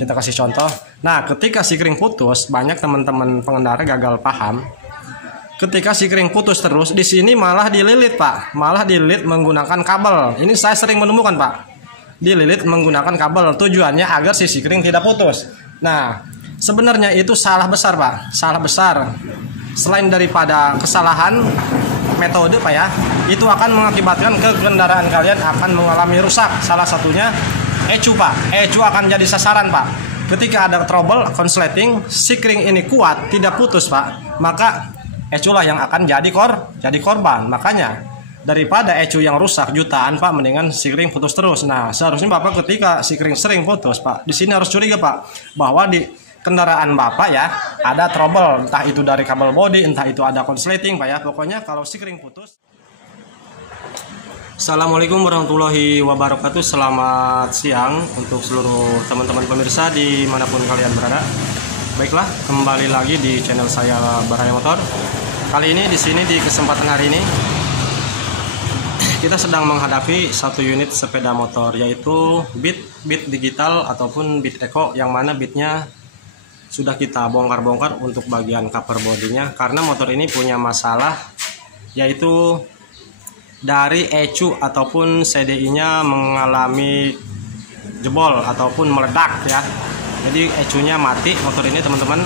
Kita kasih contoh. Nah, ketika sikring putus, banyak teman-teman pengendara gagal paham. Ketika sikring putus terus, di sini malah dililit, Pak. Malah dililit menggunakan kabel. Ini saya sering menemukan, Pak. Dililit menggunakan kabel. Tujuannya agar si sikring tidak putus. Nah, sebenarnya itu salah besar, Pak. Salah besar. Selain daripada kesalahan metode, Pak ya, itu akan mengakibatkan ke kendaraan kalian akan mengalami rusak. Salah satunya ECU, Pak. ECU akan jadi sasaran, Pak. Ketika ada trouble konsleting, sikring ini kuat, tidak putus, Pak, maka ECU lah yang akan jadi korban. Makanya daripada ECU yang rusak jutaan, Pak, mendingan sikring putus terus. Nah, seharusnya Bapak ketika sikring sering putus, Pak, di sini harus curiga, Pak, bahwa di kendaraan Bapak ya ada trouble, entah itu dari kabel bodi, entah itu ada konsleting, Pak ya. Pokoknya kalau sikring putus. Assalamualaikum warahmatullahi wabarakatuh. Selamat siang untuk seluruh teman-teman pemirsa dimanapun kalian berada. Baiklah, kembali lagi di channel saya Baraya Motor. Kali ini di sini di kesempatan hari ini kita sedang menghadapi satu unit sepeda motor, yaitu Beat digital ataupun Beat Eco, yang mana Beatnya sudah kita bongkar-bongkar untuk bagian cover bodinya, karena motor ini punya masalah, yaitu dari ECU ataupun CDI-nya mengalami jebol ataupun meledak ya. Jadi ECU-nya mati motor ini, teman-teman.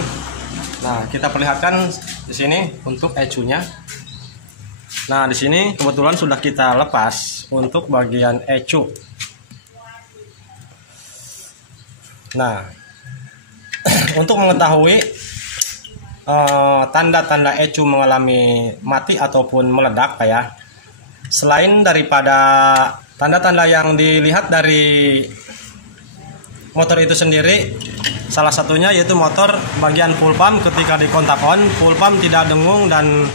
Nah, kita perlihatkan di sini untuk ECU-nya. Nah, di sini kebetulan sudah kita lepas untuk bagian ECU. Nah, untuk mengetahui tanda-tanda ECU mengalami mati ataupun meledak, Pak ya, selain daripada tanda-tanda yang dilihat dari motor itu sendiri, salah satunya yaitu motor bagian full pump ketika di kontak on, full pump tidak dengung dan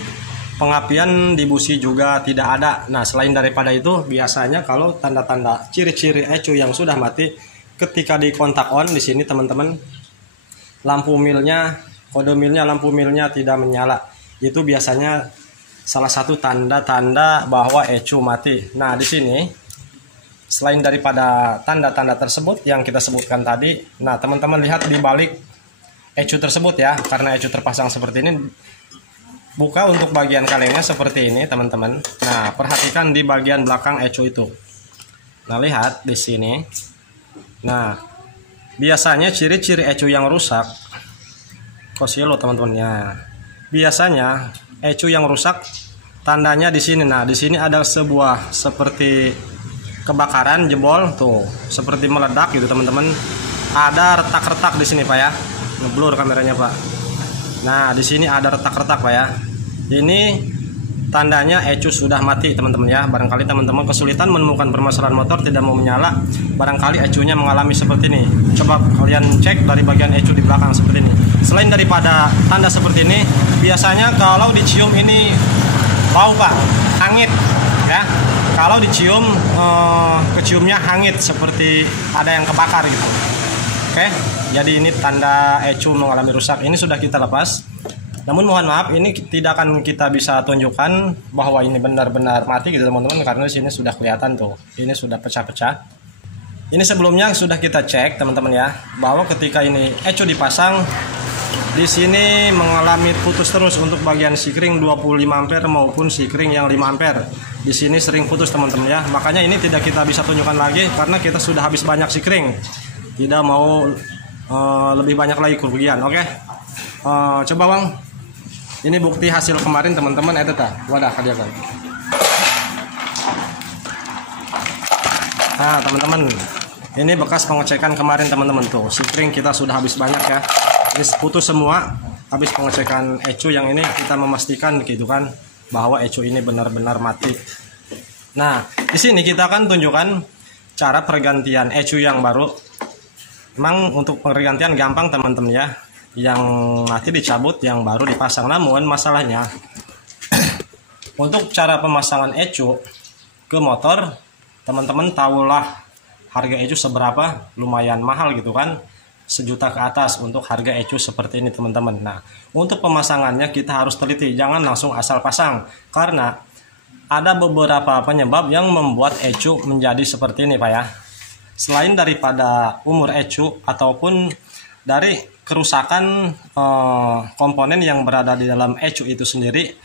pengapian di busi juga tidak ada. Nah, selain daripada itu, biasanya kalau tanda-tanda ciri-ciri ECU yang sudah mati ketika di kontak on, di sini teman-teman, lampu milnya, kode milnya, lampu milnya tidak menyala. Itu biasanya salah satu tanda-tanda bahwa ECU mati. Nah, di sini selain daripada tanda-tanda tersebut yang kita sebutkan tadi, nah teman-teman lihat di balik ECU tersebut ya, karena ECU terpasang seperti ini. Buka untuk bagian kalengnya seperti ini, teman-teman. Nah, perhatikan di bagian belakang ECU itu. Nah, lihat di sini. Nah, biasanya ciri-ciri ECU yang rusak, kosielo teman-teman ya. Biasanya ECU yang rusak tandanya di sini. Nah, di sini ada sebuah seperti kebakaran, jebol tuh, seperti meledak gitu, teman-teman. Ada retak-retak di sini, Pak ya. Ngeblur kameranya, Pak. Nah, di sini ada retak-retak, Pak ya. Ini tandanya ECU sudah mati, teman-teman ya. Barangkali teman-teman kesulitan menemukan permasalahan motor tidak mau menyala, barangkali ECU-nya mengalami seperti ini. Coba kalian cek dari bagian ECU di belakang seperti ini. Selain daripada tanda seperti ini, biasanya kalau dicium ini bau, Pak, hangit ya. Kalau dicium keciumnya hangit seperti ada yang kebakar gitu. Oke, jadi ini tanda ECU mengalami rusak. Ini sudah kita lepas. Namun mohon maaf, ini tidak akan kita bisa tunjukkan bahwa ini benar-benar mati gitu, teman-teman, karena di sini sudah kelihatan tuh, ini sudah pecah-pecah. Ini sebelumnya sudah kita cek, teman-teman ya, bahwa ketika ini ECU dipasang, di sini mengalami putus terus untuk bagian sikring 25 ampere maupun sikring yang 5 ampere. Di sini sering putus, teman-teman ya. Makanya ini tidak kita bisa tunjukkan lagi karena kita sudah habis banyak sikring. Tidak mau lebih banyak lagi kerugian. Oke. Coba Bang. Ini bukti hasil kemarin, teman-teman, itu tak? Wadah dia kan. Nah, teman-teman, ini bekas pengecekan kemarin, teman-teman tuh. Sikring kita sudah habis banyak ya. Ini putus semua. Habis pengecekan ECU yang ini kita memastikan gitu kan bahwa ECU ini benar-benar mati. Nah, di sini kita akan tunjukkan cara pergantian ECU yang baru. Memang untuk pergantian gampang, teman-teman ya. Yang mati dicabut, yang baru dipasang. Namun masalahnya untuk cara pemasangan ECU ke motor, teman-teman tahulah harga ECU seberapa, lumayan mahal gitu kan, 1 juta ke atas untuk harga ECU seperti ini, teman-teman. Nah, untuk pemasangannya kita harus teliti, jangan langsung asal pasang, karena ada beberapa penyebab yang membuat ECU menjadi seperti ini, Pak ya. selain daripada umur ecu ataupun dari kerusakan komponen yang berada di dalam ecu itu sendiri,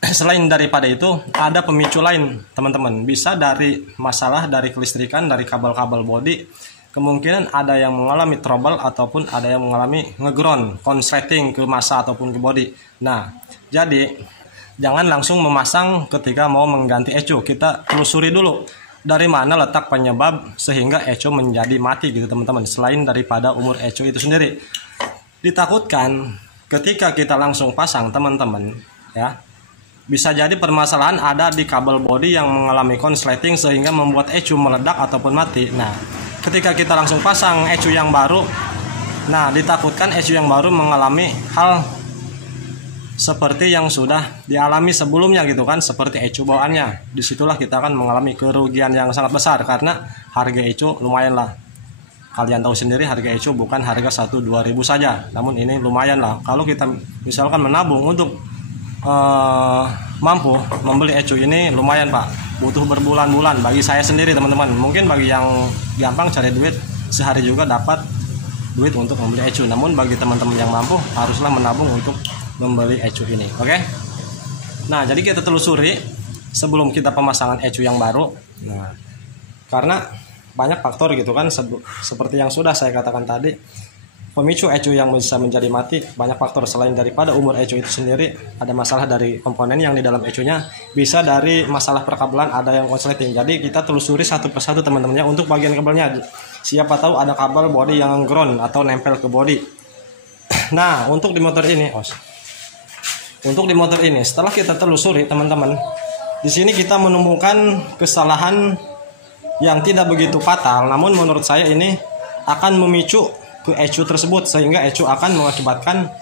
selain daripada itu ada pemicu lain teman-teman. Bisa dari masalah dari kelistrikan, dari kabel-kabel bodi, kemungkinan ada yang mengalami trouble ataupun ada yang mengalami ngeground, konsleting ke massa ataupun ke bodi. Nah, jadi jangan langsung memasang ketika mau mengganti ecu. Kita telusuri dulu dari mana letak penyebab sehingga ecu menjadi mati gitu teman-teman. Selain daripada umur ecu itu sendiri, ditakutkan ketika kita langsung pasang teman-teman ya, bisa jadi permasalahan ada di kabel bodi yang mengalami konsleting sehingga membuat ecu meledak ataupun mati. Nah, ketika kita langsung pasang ecu yang baru, nah ditakutkan ecu yang baru mengalami hal seperti yang sudah dialami sebelumnya gitu kan, seperti ecu bawaannya. Disitulah kita akan mengalami kerugian yang sangat besar karena harga ecu lumayan lah. Kalian tahu sendiri harga ecu bukan harga 1-2 ribu saja, namun ini lumayan lah. Kalau kita misalkan menabung untuk mampu membeli ecu ini lumayan Pak, butuh berbulan-bulan. Bagi saya sendiri teman-teman, mungkin bagi yang gampang cari duit sehari juga dapat duit untuk membeli ecu, namun bagi teman-teman yang mampu haruslah menabung untuk membeli ecu ini. Oke. Nah, jadi kita telusuri sebelum kita pemasangan ecu yang baru. Nah, karena banyak faktor gitu kan, seperti yang sudah saya katakan tadi, pemicu ecu yang bisa menjadi mati banyak faktor. Selain daripada umur ecu itu sendiri, ada masalah dari komponen yang di dalam ecunya, bisa dari masalah perkabelan ada yang konsleting. Jadi kita telusuri satu persatu teman-temannya untuk bagian kabelnya. Siapa tahu ada kabel bodi yang ground atau nempel ke bodi. Nah, untuk di motor ini, setelah kita telusuri teman-teman, di sini kita menemukan kesalahan yang tidak begitu fatal, namun menurut saya ini akan memicu ke ecu tersebut sehingga ecu akan mengakibatkan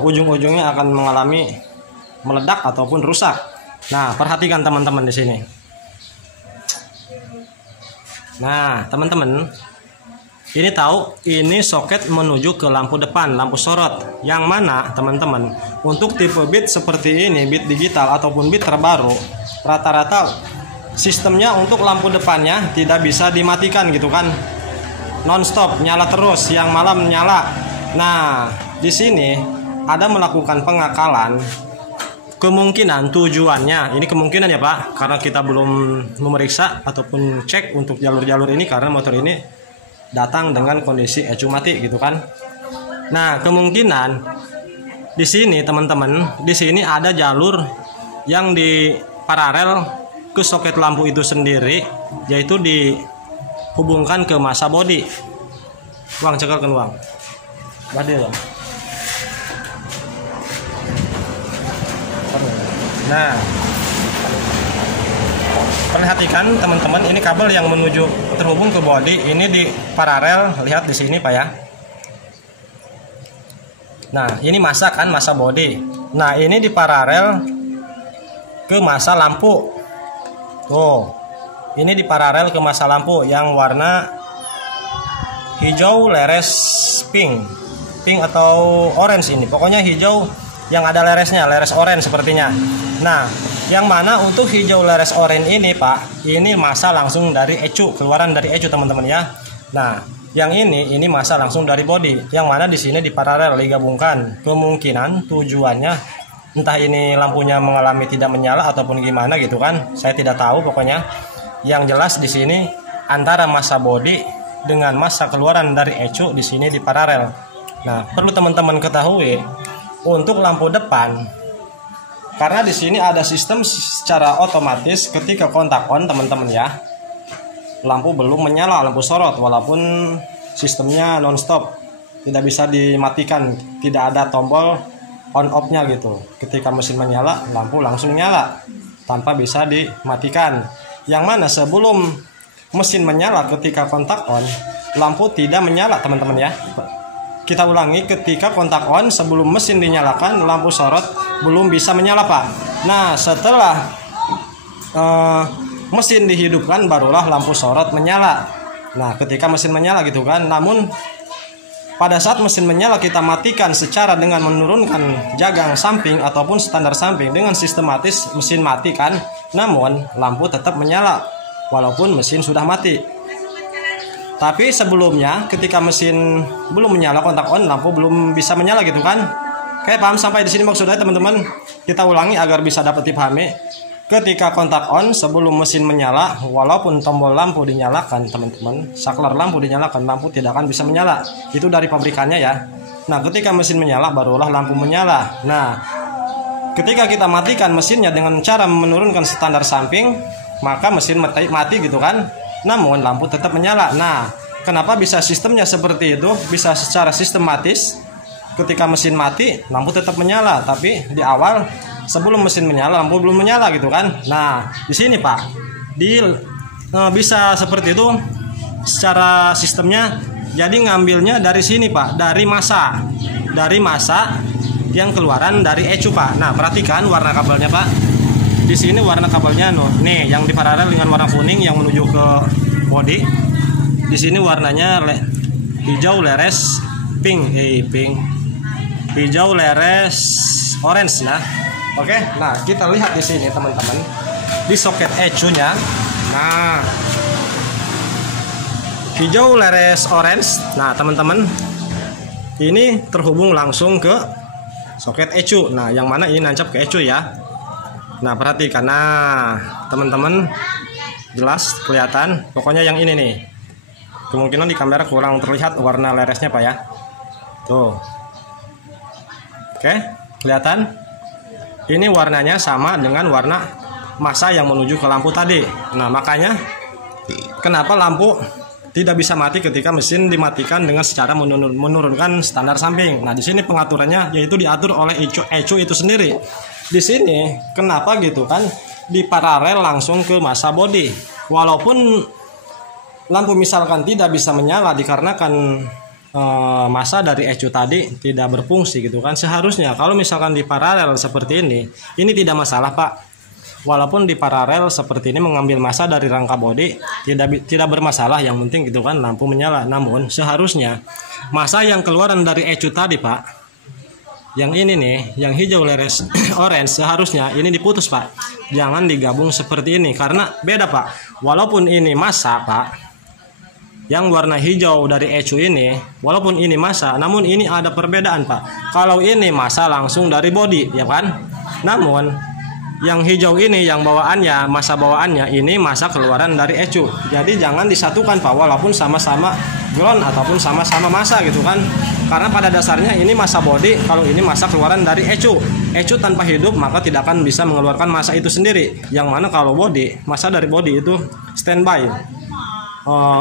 ujung-ujungnya akan mengalami meledak ataupun rusak. Nah, perhatikan teman-teman di sini. Nah, teman-teman, ini tahu ini soket menuju ke lampu depan, lampu sorot. Yang mana teman-teman, untuk tipe bit seperti ini, bit digital ataupun bit terbaru, rata-rata sistemnya untuk lampu depannya tidak bisa dimatikan gitu kan, non-stop nyala terus, yang malam nyala. Nah, di sini ada melakukan pengakalan. Kemungkinan tujuannya, ini kemungkinan ya Pak, karena kita belum memeriksa ataupun cek untuk jalur-jalur ini karena motor ini datang dengan kondisi ecu mati gitu kan. Nah, kemungkinan di sini teman-teman, di sini ada jalur yang di paralel ke soket lampu itu sendiri, yaitu dihubungkan ke massa bodi. Uang cekelkan uang. Badil. Nah, perhatikan teman-teman, ini kabel yang menuju terhubung ke bodi ini di paralel, lihat di sini Pak ya. Nah, ini massa kan, massa bodi. Nah, ini di paralel ke massa lampu. Tuh, ini di paralel ke massa lampu yang warna hijau leres pink atau orange ini. Pokoknya hijau yang ada leresnya, leres orange sepertinya. Nah, yang mana untuk hijau leres orange ini Pak, ini massa langsung dari ecu, keluaran dari ecu teman-teman ya. Nah, yang ini massa langsung dari bodi, yang mana di sini di paralel digabungkan. Kemungkinan tujuannya entah ini lampunya mengalami tidak menyala ataupun gimana gitu kan, saya tidak tahu pokoknya. Yang jelas di sini antara massa bodi dengan massa keluaran dari ecu di sini di paralel. Nah, perlu teman-teman ketahui untuk lampu depan, karena di sini ada sistem secara otomatis ketika kontak on teman-teman ya, lampu belum menyala, lampu sorot, walaupun sistemnya non-stop, tidak bisa dimatikan, tidak ada tombol on off-nya gitu. Ketika mesin menyala, lampu langsung nyala tanpa bisa dimatikan. Yang mana sebelum mesin menyala ketika kontak on, lampu tidak menyala teman-teman ya. Kita ulangi, ketika kontak on sebelum mesin dinyalakan, lampu sorot belum bisa menyala Pak. Nah, setelah mesin dihidupkan barulah lampu sorot menyala. Nah, ketika mesin menyala gitu kan. Namun pada saat mesin menyala kita matikan secara dengan menurunkan jagang samping ataupun standar samping dengan sistematis, mesin mati kan, namun lampu tetap menyala. walaupun mesin sudah mati. Tapi sebelumnya ketika mesin belum menyala kontak on, lampu belum bisa menyala gitu kan. Oke, paham sampai di sini maksudnya teman-teman? Kita ulangi agar bisa dapat dipahami. Ketika kontak on sebelum mesin menyala, walaupun tombol lampu dinyalakan teman-teman, saklar lampu dinyalakan, lampu tidak akan bisa menyala. Itu dari pabrikannya ya. Nah, ketika mesin menyala barulah lampu menyala. Nah, ketika kita matikan mesinnya dengan cara menurunkan standar samping, maka mesin mati gitu kan. Namun lampu tetap menyala. Nah, kenapa bisa sistemnya seperti itu? Bisa secara sistematis. Ketika mesin mati, lampu tetap menyala, tapi di awal sebelum mesin menyala, lampu belum menyala gitu kan. Nah, di sini Pak, bisa seperti itu secara sistemnya. Jadi ngambilnya dari sini Pak, dari masa yang keluaran dari ECU Pak. Nah, perhatikan warna kabelnya Pak. Di sini warna kabelnya nih yang diparalel dengan warna kuning yang menuju ke body. Di sini warnanya hijau leres pink, hijau leres orange nah. Oke, nah kita lihat di sini teman-teman di soket ECU-nya. Nah, hijau leres orange. Nah, teman-teman, ini terhubung langsung ke soket ECU. Nah, yang mana ini nancap ke ECU ya. Nah, perhatikan. Nah, teman-teman, jelas kelihatan. Pokoknya yang ini nih. Kemungkinan di kamera kurang terlihat warna leresnya Pak ya. Tuh. Oke, kelihatan? Ini warnanya sama dengan warna masa yang menuju ke lampu tadi. Nah, makanya kenapa lampu tidak bisa mati ketika mesin dimatikan dengan secara menurunkan standar samping. Nah, di sini pengaturannya yaitu diatur oleh ECU itu sendiri. Di sini kenapa gitu kan diparalel langsung ke masa body. Walaupun lampu misalkan tidak bisa menyala dikarenakan masa dari ECU tadi tidak berfungsi gitu kan. Seharusnya kalau misalkan di paralel seperti ini tidak masalah Pak. Walaupun di paralel seperti ini mengambil masa dari rangka bodi tidak bermasalah, yang penting gitu kan lampu menyala. Namun seharusnya masa yang keluaran dari ECU tadi Pak, yang ini nih, yang hijau leres orange, seharusnya ini diputus Pak. Jangan digabung seperti ini karena beda Pak. Walaupun ini masa Pak, yang warna hijau dari ECU ini, walaupun ini masa, namun ini ada perbedaan Pak. Kalau ini masa langsung dari bodi, ya kan? Namun yang hijau ini, yang bawaannya, masa bawaannya ini masa keluaran dari ECU. Jadi jangan disatukan Pak, walaupun sama-sama ground ataupun sama-sama masa gitu kan. Karena pada dasarnya ini masa bodi, kalau ini masa keluaran dari ECU. ECU tanpa hidup maka tidak akan bisa mengeluarkan masa itu sendiri. Yang mana kalau bodi, masa dari bodi itu standby.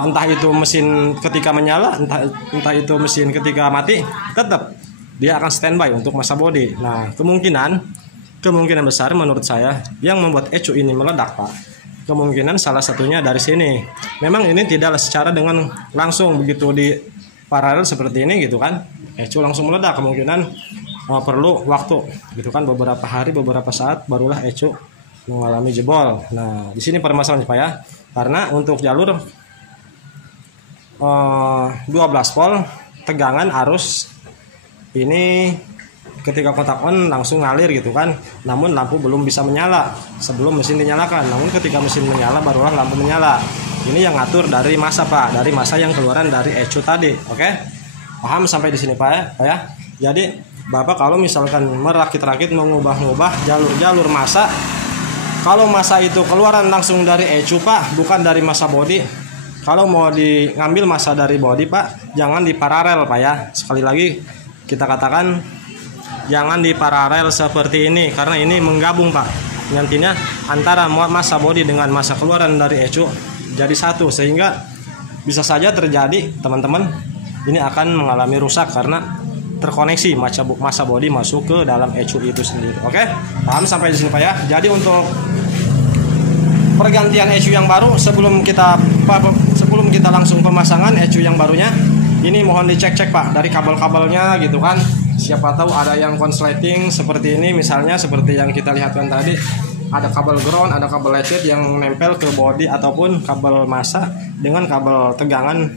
Entah itu mesin ketika menyala, entah itu mesin ketika mati, tetap dia akan standby untuk masa bodi. Nah, kemungkinan besar menurut saya yang membuat ECU ini meledak Pak, kemungkinan salah satunya dari sini. Memang ini tidak secara dengan langsung begitu di paralel seperti ini gitu kan, ECU langsung meledak. Kemungkinan perlu waktu gitu kan, beberapa hari, beberapa saat barulah ECU mengalami jebol. Nah, di sini permasalahannya Pak ya, karena untuk jalur 12 volt tegangan arus ini ketika kontak on langsung ngalir gitu kan, namun lampu belum bisa menyala sebelum mesin dinyalakan. Namun ketika mesin menyala barulah lampu menyala. Ini yang ngatur dari masa Pak, dari masa yang keluaran dari ECU tadi. Oke, paham sampai di sini Pak ya? Jadi Bapak kalau misalkan merakit-rakit mengubah-ubah jalur-jalur masa, kalau masa itu keluaran langsung dari ECU Pak, bukan dari masa bodi. Kalau mau diambil masa dari bodi Pak, jangan di paralel Pak ya. Sekali lagi kita katakan jangan di paralel seperti ini, karena ini menggabung Pak. Nantinya antara masa bodi dengan masa keluaran dari ECU jadi satu, sehingga bisa saja terjadi teman-teman ini akan mengalami rusak karena terkoneksi masa bodi masuk ke dalam ECU itu sendiri. Oke, paham sampai di sini Pak ya. Jadi untuk pergantian ECU yang baru, sebelum kita langsung pemasangan ECU yang barunya, ini mohon dicek-cek Pak dari kabel-kabelnya gitu kan. Siapa tahu ada yang konsleting seperti ini, misalnya seperti yang kita lihatkan tadi, ada kabel ground, ada kabel LED yang nempel ke bodi ataupun kabel masa dengan kabel tegangan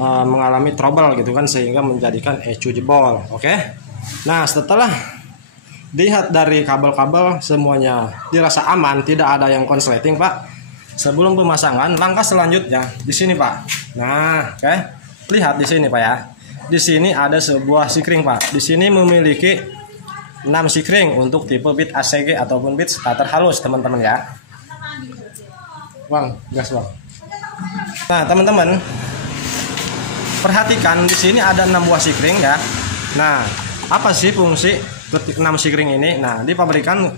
mengalami trouble gitu kan, sehingga menjadikan ECU jebol. Oke. Nah, setelah dilihat dari kabel-kabel semuanya dirasa aman, tidak ada yang konsleting Pak, Sebelum pemasangan, langkah selanjutnya di sini Pak. Nah, oke. Lihat di sini Pak ya. Di sini ada sebuah sikring Pak. Di sini memiliki 6 sikring untuk tipe bit ACG ataupun bit starter halus teman-teman ya. Bang, gas Bang. Nah, teman-teman, perhatikan di sini ada 6 buah sikring ya. Nah, apa sih fungsi 6 sikring ini? Nah, di pabrikan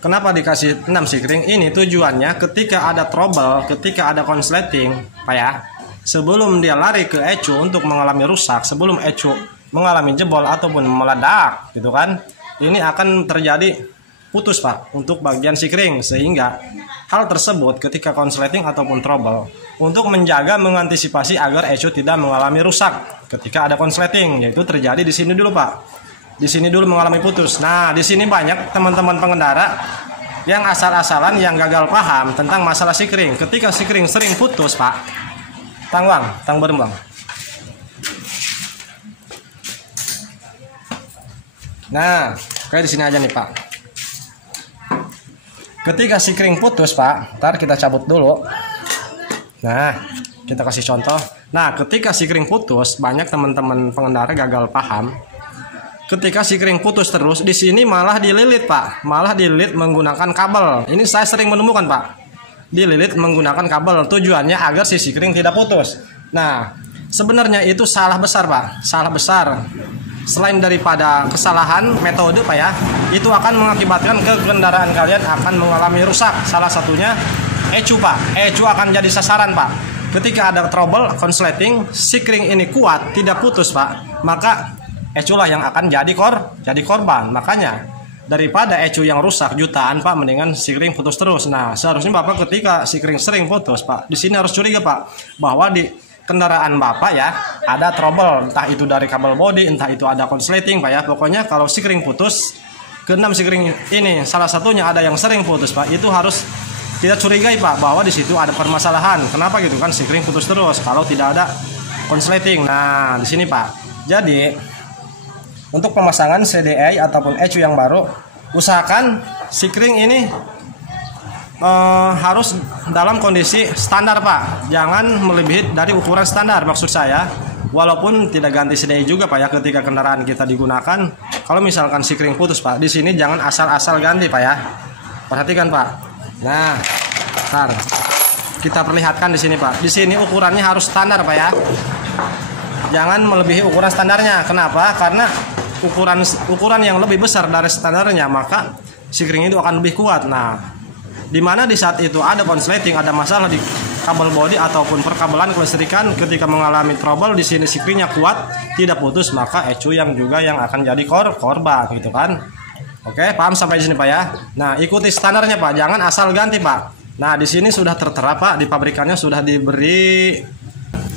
kenapa dikasih 6 sikring ini? Tujuannya ketika ada trouble, ketika ada konsleting, Pak ya, sebelum dia lari ke ECU untuk mengalami rusak, sebelum ECU mengalami jebol ataupun meledak, gitu kan, ini akan terjadi putus Pak untuk bagian sikring, sehingga hal tersebut ketika konsleting ataupun trouble untuk menjaga mengantisipasi agar ECU tidak mengalami rusak ketika ada konsleting, yaitu terjadi di sini dulu Pak. Di sini dulu mengalami putus. Nah, di sini banyak teman-teman pengendara yang asal-asalan yang gagal paham tentang masalah sikring. Ketika sikring sering putus, Pak. Tang berembang. Nah, kayak di sini aja nih, Pak. Ketika sikring putus, Pak, ntar kita cabut dulu. Nah, kita kasih contoh. Nah, ketika sikring putus, banyak teman-teman pengendara gagal paham. Ketika sikring putus terus, di sini malah dililit Pak, malah dililit menggunakan kabel. Ini saya sering menemukan Pak, dililit menggunakan kabel. Tujuannya agar si sikring tidak putus. Nah, sebenarnya itu salah besar Pak, salah besar. Selain daripada kesalahan metode Pak ya, itu akan mengakibatkan ke kendaraan kalian akan mengalami rusak. Salah satunya ECU Pak, ECU akan jadi sasaran Pak. Ketika ada trouble, konsleting, sikring ini kuat, tidak putus Pak, maka ECU lah yang akan jadi korban. Makanya daripada ECU yang rusak jutaan Pak, mendingan sikring putus terus. Nah, seharusnya Bapak ketika sikring sering putus Pak, di sini harus curiga Pak, bahwa di kendaraan Bapak ya ada trouble, entah itu dari kabel bodi, entah itu ada konsleting Pak ya. Pokoknya kalau sikring putus, ke-6 sikring ini salah satunya ada yang sering putus Pak, itu harus kita curigai Pak, bahwa di situ ada permasalahan. Kenapa gitu kan sikring putus terus kalau tidak ada konsleting. Nah, di sini Pak. Jadi untuk pemasangan CDI ataupun ECU yang baru, usahakan sikring ini harus dalam kondisi standar Pak. Jangan melebihi dari ukuran standar, maksud saya. Walaupun tidak ganti CDI juga Pak ya ketika kendaraan kita digunakan. Kalau misalkan sikring putus Pak, di sini jangan asal-asal ganti Pak ya. Perhatikan Pak. Nah, ntar kita perlihatkan di sini Pak. Di sini ukurannya harus standar Pak ya. Jangan melebihi ukuran standarnya. Kenapa? Karena ukuran yang lebih besar dari standarnya, maka sikring itu akan lebih kuat. Nah, dimana di saat itu ada konsleting, ada masalah di kabel bodi ataupun perkabelan kelistrikan, ketika mengalami trouble di sini sikringnya kuat, tidak putus, maka ECU yang juga yang akan jadi korban gitu kan. Oke, paham sampai di sini Pak ya. Nah, ikuti standarnya Pak, jangan asal ganti Pak. Nah, di sini sudah tertera Pak, di pabrikannya sudah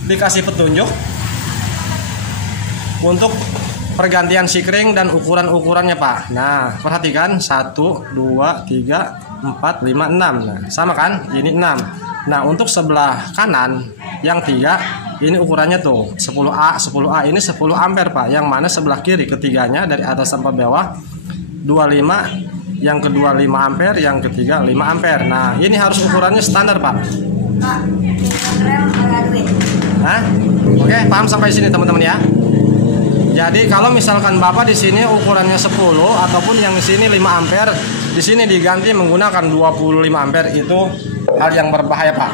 dikasih petunjuk untuk pergantian sikring dan ukuran-ukurannya Pak. Nah, perhatikan 1, 2, 3, 4, 5, 6. Nah, sama kan? Ini 6. Nah, untuk sebelah kanan yang 3 ini ukurannya tuh 10A. 10A ini 10 ampere Pak. Yang mana sebelah kiri ketiganya dari atas sampai bawah 25, yang kedua 5 ampere, yang ketiga 5 ampere. Nah, ini harus ukurannya standar Pak. Nah, oke, paham sampai sini teman-teman ya. Jadi kalau misalkan Bapak di sini ukurannya 10 ataupun yang di sini 5 ampere, di sini diganti menggunakan 25 ampere, itu hal yang berbahaya Pak.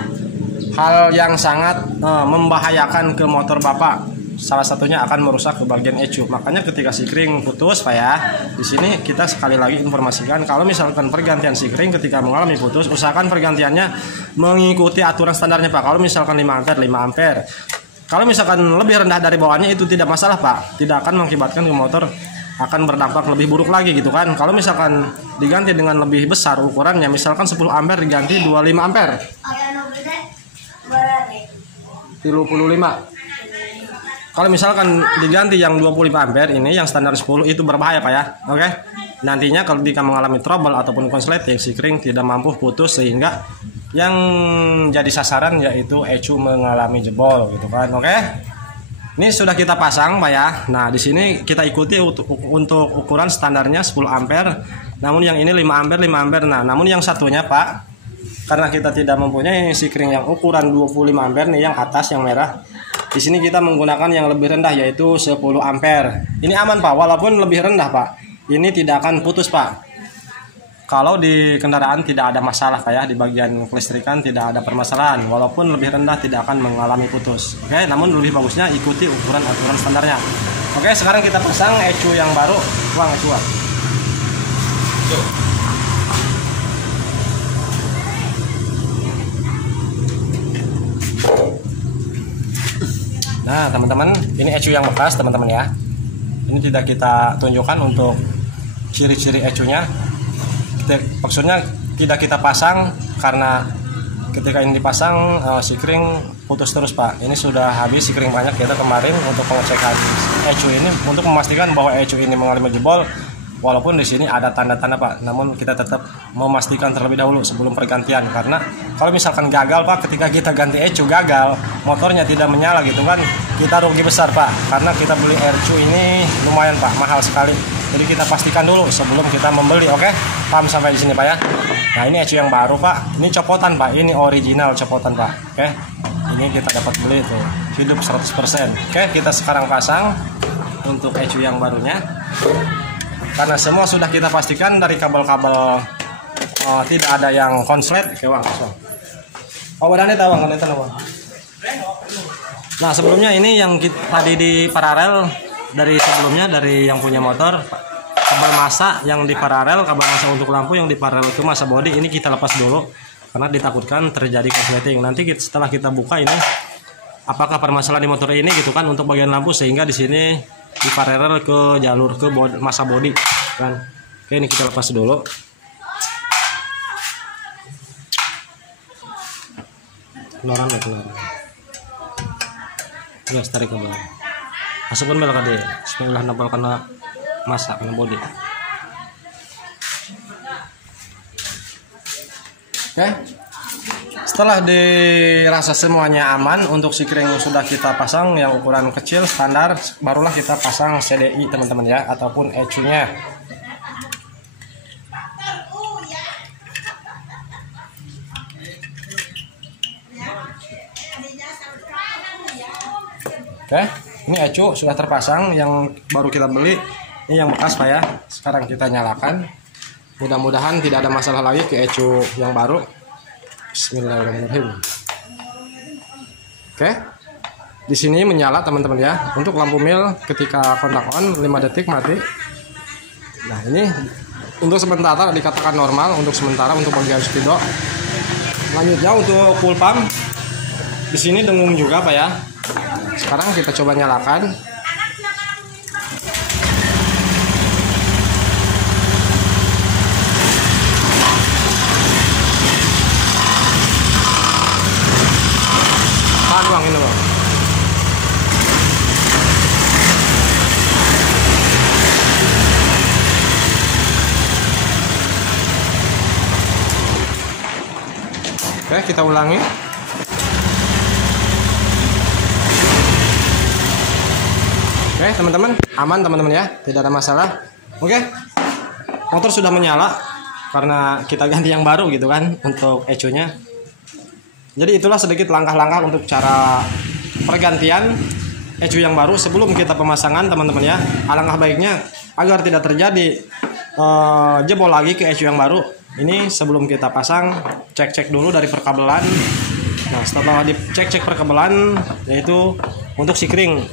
Hal yang sangat membahayakan ke motor Bapak. Salah satunya akan merusak ke bagian ECU. Makanya ketika sikring putus Pak ya, di sini kita sekali lagi informasikan kalau misalkan pergantian sikring ketika mengalami putus, usahakan pergantiannya mengikuti aturan standarnya Pak. Kalau misalkan 5 ampere, 5 ampere. Kalau misalkan lebih rendah dari bawahnya itu tidak masalah Pak, tidak akan mengakibatkan ke motor akan berdampak lebih buruk lagi gitu kan. Kalau misalkan diganti dengan lebih besar ukurannya, misalkan 10 ampere diganti 25 ampere. 35. Kalau misalkan diganti yang 25 ampere ini yang standar 10 itu berbahaya Pak ya. Oke. Nantinya kalau jika mengalami trouble ataupun konsleting, sikring tidak mampu putus sehingga yang jadi sasaran yaitu ECU mengalami jebol gitu kan. Oke. Ini sudah kita pasang Pak ya. Nah, di sini kita ikuti untuk ukuran standarnya 10 ampere. Namun yang ini 5 ampere, 5 ampere. Nah, namun yang satunya Pak, karena kita tidak mempunyai sikring yang ukuran 25 ampere nih, yang atas yang merah. Di sini kita menggunakan yang lebih rendah, yaitu 10 ampere. Ini aman Pak, walaupun lebih rendah Pak, ini tidak akan putus Pak. Kalau di kendaraan tidak ada masalah kayak di bagian kelistrikan tidak ada permasalahan, walaupun lebih rendah tidak akan mengalami putus. Oke, namun lebih bagusnya ikuti aturan standarnya. Oke, sekarang kita pasang ECU yang baru. Buang ECU. Nah teman-teman, ini ECU yang bekas teman-teman ya. Ini tidak kita tunjukkan untuk ciri-ciri ECU-nya. Maksudnya tidak kita pasang karena ketika ini dipasang sikring putus terus Pak. Ini sudah habis sikring banyak kita kemarin untuk pengecekan ECU ini untuk memastikan bahwa ECU ini mengalami jebol. Walaupun di sini ada tanda-tanda Pak, namun kita tetap memastikan terlebih dahulu sebelum pergantian, karena kalau misalkan gagal Pak, ketika kita ganti ECU gagal, motornya tidak menyala gitu kan, kita rugi besar Pak, karena kita beli ECU ini lumayan Pak, mahal sekali. Jadi kita pastikan dulu sebelum kita membeli, oke? Paham sampai di sini Pak ya? Nah ini ECU yang baru Pak, ini copotan Pak, ini original copotan Pak, oke? Ini kita dapat beli itu hidup 100%. Oke, kita sekarang pasang untuk ECU yang barunya. Karena semua sudah kita pastikan dari kabel-kabel tidak ada yang konslet. Oke, Bang. Oh, badannya tahu Bang, Nah, sebelumnya ini yang tadi di paralel dari sebelumnya dari yang punya motor, kabel masa yang di paralel, kabel masa untuk lampu yang di paralel ke masa bodi ini kita lepas dulu karena ditakutkan terjadi konsleting. Nanti setelah kita buka ini apakah permasalahan di motor ini gitu kan untuk bagian lampu, sehingga di sini di paralel ke jalur ke masa bodi kan. Oke, ini kita lepas dulu. Keluaran. Ya, tarik ke bawah. Masukkan belakang kade. Bismillah, nempel kena masa kena bodi. Oke. Setelah dirasa semuanya aman, untuk sikring sudah kita pasang yang ukuran kecil standar, barulah kita pasang CDI teman-teman ya, ataupun ECU-nya. Oke, ini ECU sudah terpasang, yang baru kita beli, ini yang bekas Pak ya. Sekarang kita nyalakan. Mudah-mudahan tidak ada masalah lagi ke ECU yang baru. Bismillahirrahmanirrahim. Oke, di sini menyala teman-teman ya. Untuk lampu mil ketika kontak on 5 detik mati. Nah ini untuk sementara dikatakan normal untuk sementara untuk bagian speedo. Lanjutnya untuk full pump, di sini dengung juga Pak ya. Sekarang kita coba nyalakan. Doang ini Bang. Oke, kita ulangi. Oke teman-teman, aman teman-teman ya, tidak ada masalah. Oke, motor sudah menyala karena kita ganti yang baru gitu kan untuk ECU-nya. Jadi itulah sedikit langkah-langkah untuk cara pergantian ECU yang baru sebelum kita pemasangan teman-teman ya. Alangkah baiknya agar tidak terjadi jebol lagi ke ECU yang baru. Ini sebelum kita pasang cek-cek dulu dari perkabelan. Nah setelah dicek-cek perkabelan, yaitu untuk sikring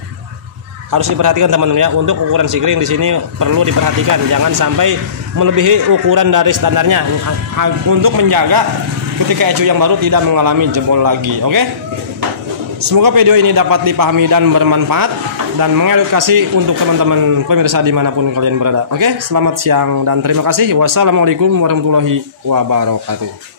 harus diperhatikan teman-teman ya. Untuk ukuran sikring di sini perlu diperhatikan, jangan sampai melebihi ukuran dari standarnya untuk menjaga ketika ECU yang baru tidak mengalami jebol lagi. Oke, semoga video ini dapat dipahami dan bermanfaat dan mengedukasi untuk teman-teman pemirsa dimanapun kalian berada. Oke, selamat siang dan terima kasih. Wassalamualaikum warahmatullahi wabarakatuh.